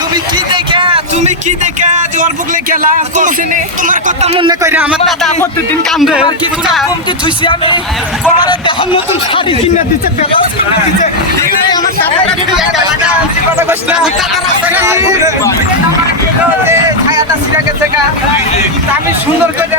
তুমি কি দেখে তুমি কি দেখে ওর বুকলে গেলা? তোমার তোমার কথা মনে করে আমার দাদা প্রতিদিন কান্দে। কি কোনো কমতি থুইছি আমি? তোমার দেহ নতুন শাড়ি কিনে দিছে ব্লাউজ কিনে এই আমার দাদারে দিয়ে গেলা না কথা কইছ না। আমার দাদার ছায়াটা ছিড়ে গেছে গা। আমি সুন্দর করে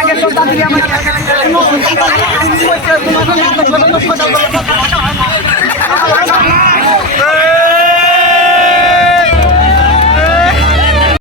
আগে তো দাদি আমার